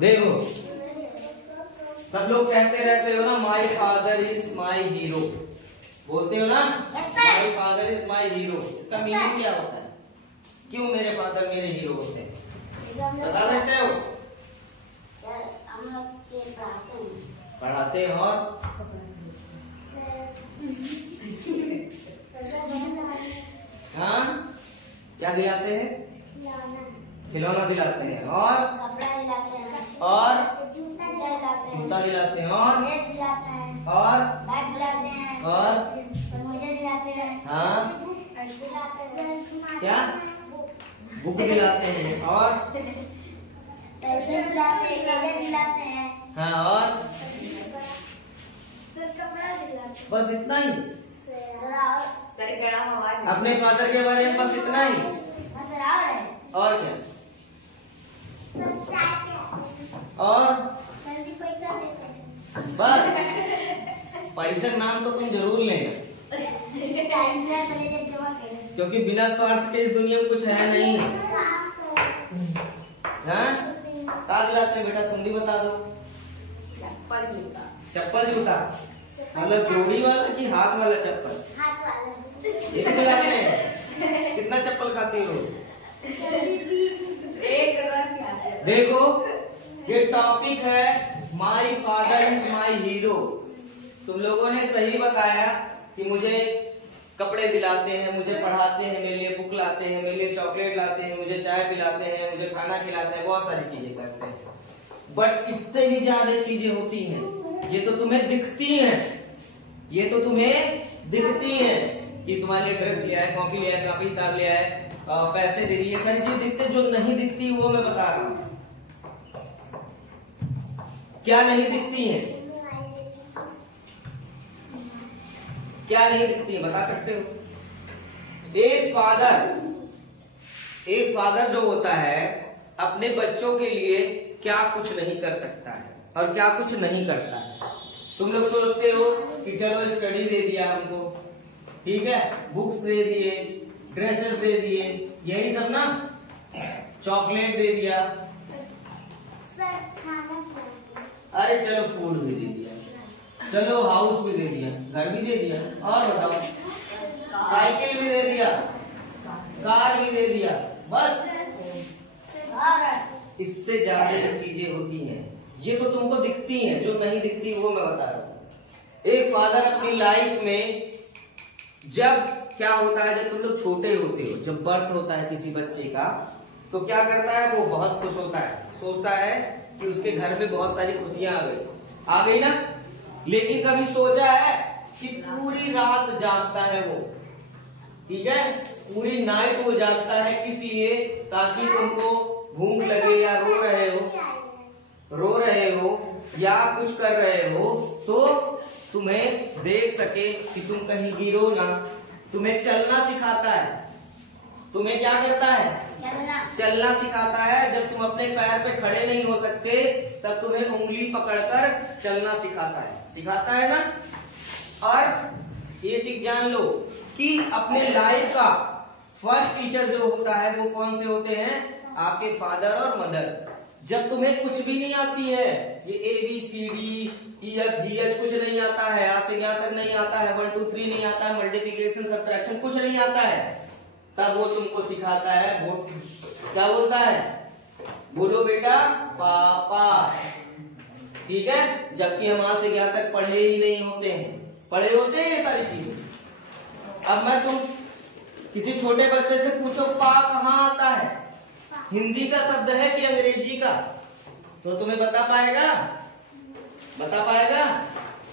देखो सब लोग कहते रहते हो ना, my father is my hero, बोलते हो ना, my father is my hero. इसका मीनिंग क्या होता है? क्यों मेरे फादर मेरे हीरो होते हैं, बता सकते हो? पढ़ाते हैं और हाँ क्या दिलाते हैं? खिलौना दिलाते हैं और जूता दिलाते हैं और हाँ क्या बुक दिलाते हैं और हाँ और बस इतना ही? अपने फादर के बारे में बस इतना ही? और क्या? और बस पैसा नाम तो तुम जरूर लेना, क्योंकि बिना स्वार्थ के इस दुनिया में कुछ है नहीं। हाँ क्या दिलाते हैं बेटा, तुम भी बता दो। चप्पल जूता। चप्पल जूता मतलब जोड़ी वाला कि हाथ वाला चप्पल? ये भी दिलाते हैं। कितना चप्पल खाती हो? देखो ये टॉपिक है my father is my hero. तुम लोगों ने सही बताया कि मुझे कपड़े दिलाते हैं, मुझे पढ़ाते हैं, मेरे लिए बुक लाते हैं, मेरे लिए चॉकलेट लाते हैं, मुझे चाय पिलाते हैं, मुझे खाना खिलाते हैं, बहुत सारी चीजें करते हैं। बट इससे भी ज्यादा चीजें होती हैं, ये तो तुम्हें दिखती हैं, ये तो तुम्हें दिखती हैं कि तुम्हारे लिए ड्रेस लिया है, कॉपी लिया है, कॉपी किताब लिया है, पैसे दे रही है, सारी चीज दिखते। जो नहीं दिखती वो मैं बता रहा हूं। क्या नहीं दिखती है? क्या नहीं दिखती है बता सकते हो? एक फादर जो होता है अपने बच्चों के लिए क्या कुछ नहीं कर सकता है और क्या कुछ नहीं करता है। तुम लोग सोचते हो कि चलो स्टडी दे दिया हमको, ठीक है, बुक्स दे दिए, ड्रेसेस दे दिए, यही सब ना, चॉकलेट दे दिया, अरे चलो फूड भी दे दिया, चलो हाउस भी दे दिया, घर भी दे दिया, और बताओ साइकिल भी दे दिया, कार भी दे दिया, बस। इससे ज्यादा जो चीजें होती हैं ये तो तुमको दिखती हैं, जो नहीं दिखती वो मैं बता रहा हूं। एक फादर अपनी लाइफ में जब क्या होता है, जब तुम लोग छोटे होते हो, जब बर्थ होता है किसी बच्चे का, तो क्या करता है, वो बहुत खुश होता है, सोचता है कि उसके घर में बहुत सारी खुशियां आ गई ना। लेकिन कभी सोचा है कि पूरी रात जागता है वो, ठीक है, पूरी नाइट वो जागता है किस लिए? ताकि तुमको भूख लगे या रो रहे हो या कुछ कर रहे हो तो तुम्हें देख सके कि तुम कहीं गिरो ना। तुम्हें चलना सिखाता है। तुम्हें क्या करता है? चलना सिखाता है। जब तुम अपने पैर पे खड़े नहीं हो सकते तब तुम्हें उंगली पकड़कर चलना सिखाता है ना। और ये चीज जान लो कि अपने लाइफ का फर्स्ट टीचर जो होता है वो कौन से होते हैं? आपके फादर और मदर। जब तुम्हें कुछ भी नहीं आती है, ये ABCD EF GH कुछ नहीं आता है, यहाँ से यहाँ तक नहीं आता है, 1 2 3 नहीं आता है, मल्टीप्लिकेशन सब्ट्रैक्शन कुछ नहीं आता है, तब वो तुमको सिखाता है। वो क्या बोलता है? बोलो बेटा पापा, ठीक है। जबकि हम यहाँ से यहाँ तक पढ़े ही नहीं होते हैं, पढ़े होते हैं ये सारी चीजें। अब मैं तुम किसी छोटे बच्चे से पूछो पा कहाँ आता है, हिंदी का शब्द है कि अंग्रेजी का, तो तुम्हें बता पाएगा?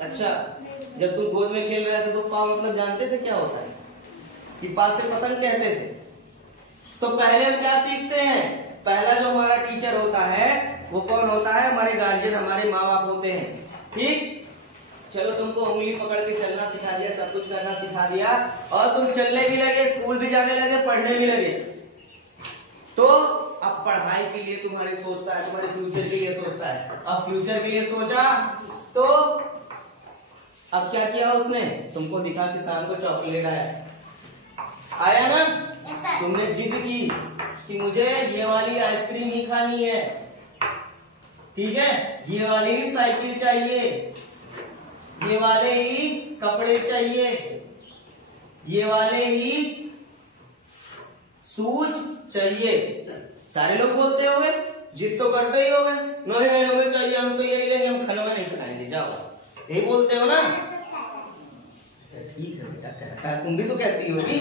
अच्छा, जब तुम गोद में खेल रहे थे तो पा मतलब जानते थे क्या होता है? कि पा से पतंग कहते थे। तो पहले हम क्या सीखते हैं? पहला जो हमारा टीचर होता है वो कौन होता है? हमारे गार्जियन, हमारे माँ बाप होते हैं, ठीक। चलो तुमको उंगली पकड़ के चलना सिखा दिया, सब कुछ करना सिखा दिया, और तुम चलने भी लगे, स्कूल भी जाने लगे, पढ़ने भी लगे। तो अब पढ़ाई के लिए तुम्हारे सोचता है, तुम्हारे फ्यूचर के लिए सोचता है। अब फ्यूचर के लिए सोचा तो अब क्या किया उसने? तुमको दिखा कि शाम को चॉकलेट आया ना। तुमने जिद की कि मुझे ये वाली आइसक्रीम ही खानी है, ठीक है, ये वाली ही साइकिल चाहिए, ये वाले ही कपड़े चाहिए, ये वाले ही शूज चाहिए। सारे लोग बोलते होंगे, जिद तो करते ही होंगे, नहीं हमें चाहिए, हम तो यही लेंगे, हम खाना नहीं खाएंगे, जाओ, यही बोलते हो ना। ठीक है बेटा, तुम भी तो कहती होगी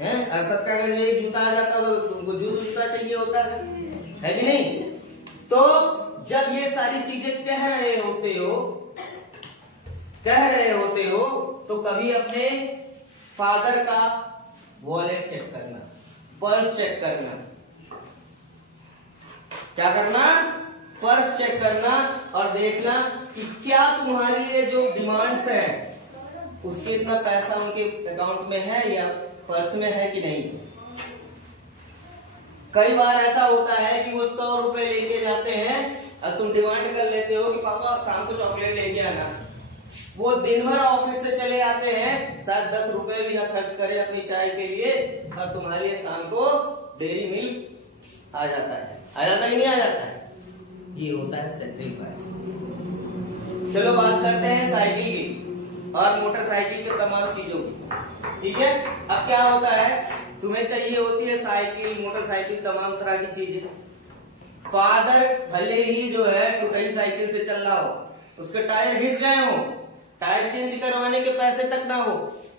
हैं, अरशद का अगर ये जूता आ जाता तो तुमको जूता चाहिए होता है कि नहीं। तो जब ये सारी चीजें कह रहे होते हो तो कभी अपने फादर का वॉलेट चेक करना, पर्स चेक करना, क्या करना, पर्स चेक करना और देखना कि क्या तुम्हारी ये जो डिमांड्स है उसके इतना पैसा उनके अकाउंट में है या पर्स में है कि नहीं। कई बार ऐसा होता है कि वो 100 रुपए लेके जाते हैं और तुम डिमांड कर लेते हो कि पापा शाम को चॉकलेट लेके आना। वो दिन भर ऑफिस से चले आते हैं, शायद 10 रुपए भी ना खर्च करे अपनी चाय के लिए, और तुम्हारे लिए शाम को डेयरी मिल्क आ जाता है। आ जाता है कि नहीं आ जाता है? ये होता है सेक्रीफाइस। चलो बात करते हैं साइकिल की और मोटरसाइकिल के तमाम चीजों की। ठीक है, अब क्या होता है, तुम्हें चाहिए होती है साइकिल, मोटरसाइकिल, तमाम तरह की चीजें। फादर भले ही जो है टूटी साइकिल से चल रहा हो, उसके टायर घिस गए हो, टायर चेंज करवाने के पैसे तक ना हो,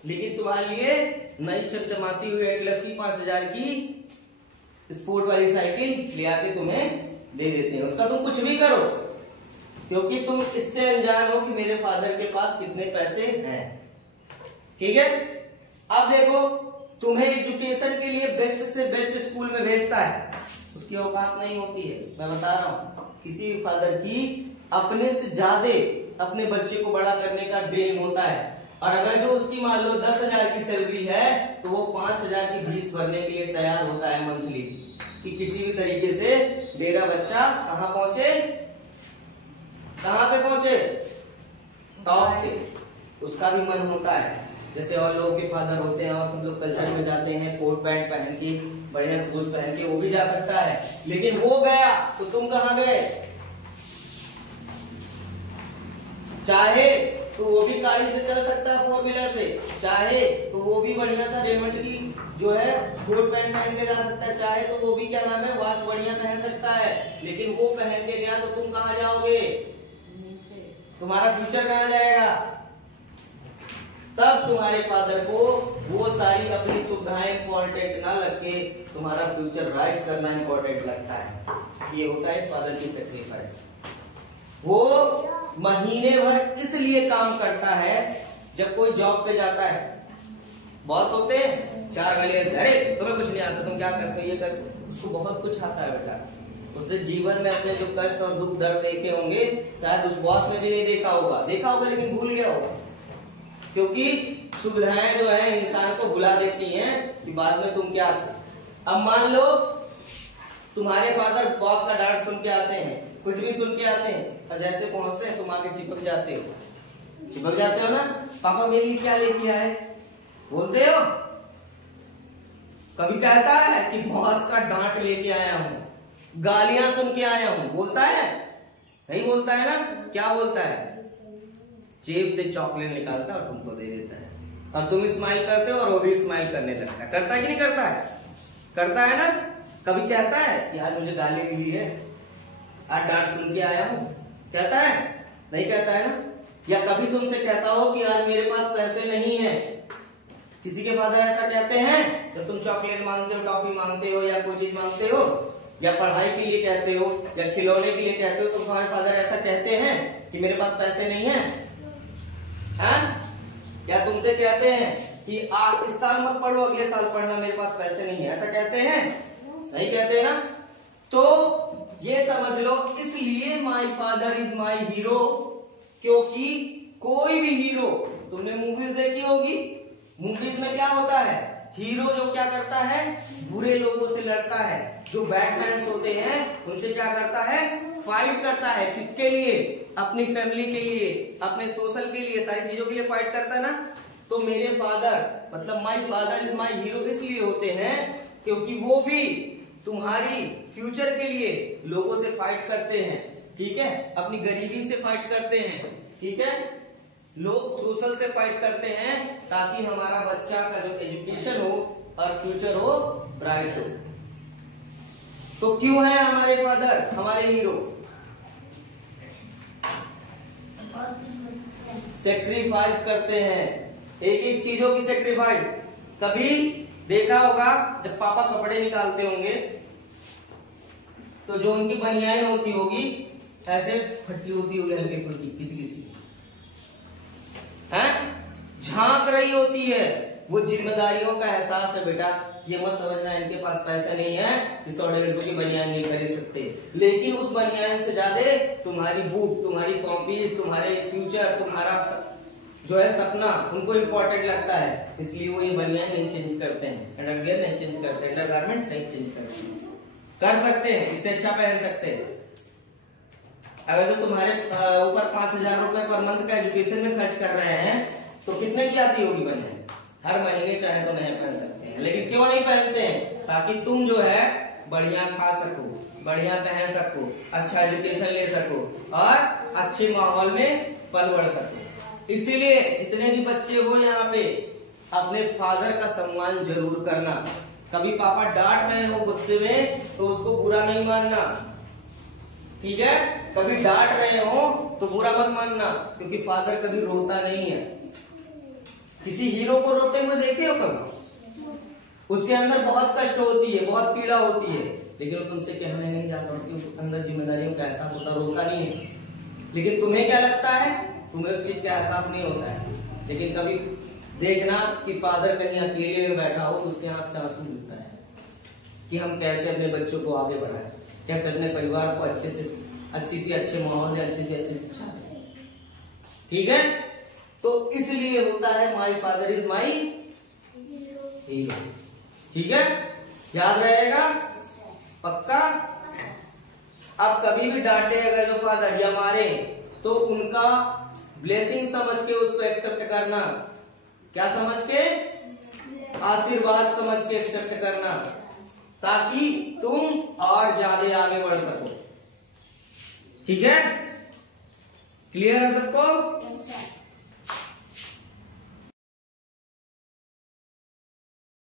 लेकिन तुम्हारे लिए नई चमचमाती हुई एटलस की 5000 की स्पोर्ट वाली साइकिल ले आके तुम्हें दे देते हैं। उसका तुम कुछ भी करो, क्योंकि तुम इससे अनजान हो कि मेरे फादर के पास कितने पैसे हैं। ठीक है, अब देखो, तुम्हें एजुकेशन के लिए बेस्ट से बेस्ट स्कूल में भेजता है, उसकी औकात नहीं होती है। मैं बता रहा हूं, किसी भी फादर की अपने से ज्यादा अपने बच्चे को बड़ा करने का ड्रीम होता है, और अगर जो उसकी मान लो 10,000 की सैलरी है तो वो 5,000 की फीस भरने के लिए तैयार होता है मंथली, कि किसी भी तरीके से मेरा बच्चा कहां पहुंचे, कहां पे पहुंचे, टॉप पे। उसका भी मन होता है, जैसे और लोगों के फादर होते हैं और सब लोग कल्चर में जाते हैं कोट पैंट पहन के, बढ़िया शूज पहन के, वो भी जा सकता है, लेकिन वो गया तो तुम कहां गए। चाहे तो वो भी गाड़ी से चल सकता है, 4 व्हीलर से, चाहे तो वो भी बढ़िया सा रेमंड की जो है कोट पैंट पहन के जा सकता है, चाहे तो वो भी क्या नाम है वॉच बढ़िया पहन सकता है, लेकिन वो पहन के गया तो तुम कहां जाओगे, तुम्हारा फ्यूचर कहां जाएगा। तब तुम्हारे फादर को वो सारी अपनी सुविधाएं इंपॉर्टेंट ना लग के तुम्हारा फ्यूचर राइज करना इंपॉर्टेंट लगता है। ये होता है फादर की सेक्रीफाइस। वो महीने भर इसलिए काम करता है, जब कोई जॉब पे जाता है, बॉस होते हैं, 4 गालियां, अरे तुम्हें कुछ नहीं आता, तुम क्या करते हो, ये करते, उसको बहुत कुछ आता है बेटा। उसने जीवन में अपने जो कष्ट और दुख दर्द देखे होंगे, शायद उस बॉस ने भी नहीं देखा होगा लेकिन भूल गया होगा, क्योंकि सुविधाएं जो है इंसान को भुला देती हैं कि बाद में तुम क्या थे। अब मान लो तुम्हारे फादर बॉस का डांट सुन के आते हैं, कुछ भी सुन के आते हैं, और जैसे पहुंचते हैं तुम आके चिपक जाते हो ना, पापा मेरे लिए क्या लेके आए, बोलते हो। कभी कहता है कि बॉस का डांट लेके आया हूं, गालियां सुन के आया हूं, बोलता है, नहीं बोलता है ना। क्या बोलता है, जेब से चॉकलेट निकालता है और तुमको दे देता है, और तुम स्माइल करते हो और वो भी स्माइल करने लगता है। करता है कि नहीं करता है, करता है ना। कभी कहता है कि आज मुझे गाली मिली है, आज डांट सुन के आया हूं, कहता है, नहीं कहता है ना। या कभी तुमसे कहता हो कि आज मेरे पास पैसे नहीं है। किसी के फादर ऐसा कहते हैं जब तुम चॉकलेट मांगते हो, टॉफी मांगते हो, या कोई चीज मांगते हो, या पढ़ाई के लिए कहते हो, या खिलौने के लिए कहते हो, तो तुम्हारे फादर ऐसा कहते हैं कि मेरे पास पैसे नहीं है, हाँ? या तुमसे कहते हैं कि आप इस साल मत पढ़ो, अगले साल पढ़ना, मेरे पास पैसे नहीं है, ऐसा कहते हैं, नहीं कहते ना। तो ये समझ लो, इसलिए my father is my hero, क्योंकि कोई भी हीरो, तुमने मूवीज देखी होगी, मूवीज में क्या होता है, हीरो जो क्या करता है, बुरे लोगों से लड़ता है, जो बैटमैन्स होते हैं उनसे क्या करता है, फाइट करता है। किसके लिए, अपनी फैमिली के लिए, अपने सोशल के लिए, सारी चीजों के लिए फाइट करता है ना। तो मेरे फादर, मतलब my father is my hero इसलिए होते हैं क्योंकि वो भी तुम्हारी फ्यूचर के लिए लोगों से फाइट करते हैं, ठीक है, अपनी गरीबी से फाइट करते हैं, ठीक है, लोग सोशल से फाइट करते हैं ताकि हमारा बच्चा का जो एजुकेशन हो और फ्यूचर हो ब्राइट हो। तो क्यों है हमारे फादर हमारे हीरो? सेक्रीफाइस करते हैं, एक एक चीजों की सेक्रीफाइस। कभी देखा होगा जब पापा कपड़े निकालते होंगे तो जो उनकी बनियान होती होगी ऐसे फटी होती होगी, हल्की फुल्की किसी किसी है, झांक रही होती है। वो जिम्मेदारियों का एहसास है बेटा। ये मत समझना इनके पास पैसा नहीं है कि 100-150 की बनियान नहीं खरीद सकते, लेकिन उस बनियान से ज्यादा तुम्हारी बुक, तुम्हारी कॉपीज, तुम्हारे फ्यूचर, तुम्हारा जो है सपना उनको इम्पोर्टेंट लगता है, इसलिए वो ये बनियान नहीं चेंज करते हैं, अंडरवियर नहीं चेंज करते, अंडरगारमेंट नहीं चेंज करते हैं। कर सकते हैं, इससे अच्छा पहन सकते हैं। अगर जो तुम्हारे ऊपर 5,000 रुपए पर मंथ का एजुकेशन में खर्च कर रहे हैं तो कितने की आती होगी बनियान? हर महीने चाहे तो नहीं पहन सकते हैं, लेकिन क्यों नहीं पहनते हैं? ताकि तुम जो है बढ़िया खा सको, बढ़िया पहन सको, अच्छा एजुकेशन ले सको और अच्छे माहौल में पल बढ़ सको। इसीलिए जितने भी बच्चे हो यहाँ पे अपने फादर का सम्मान जरूर करना। कभी पापा डांट रहे हो गुस्से में तो उसको बुरा नहीं मानना, ठीक है? कभी डांट रहे हो तो बुरा मत मानना, क्योंकि फादर कभी रोता नहीं है। किसी हीरो को रोते हुए देखे हो कभी? उसके अंदर बहुत कष्ट होती है, बहुत पीड़ा होती है, लेकिन वो तुमसे कहने नहीं जाता, उसके अंदर जिम्मेदारियों का एहसास होता, रोता नहीं है। लेकिन तुम्हें क्या लगता है? तुम्हें उस चीज का एहसास नहीं होता है। लेकिन कभी देखना कि फादर कहीं अकेले में बैठा हो तो उसके आंख से आंसू गिरता है कि हम कैसे अपने बच्चों को आगे बढ़ाएं, कैसे अपने परिवार को अच्छे माहौल दें, अच्छी से अच्छी शिक्षा दें, ठीक है? तो इसलिए होता है my father is my hero, ठीक है? याद रहेगा पक्का? अब कभी भी डांटे अगर जो फादर या मारे तो उनका ब्लेसिंग समझ के उसको एक्सेप्ट करना। क्या समझ के? आशीर्वाद समझ के एक्सेप्ट करना, ताकि तुम और ज्यादा आगे बढ़ सको, ठीक है? क्लियर है सबको?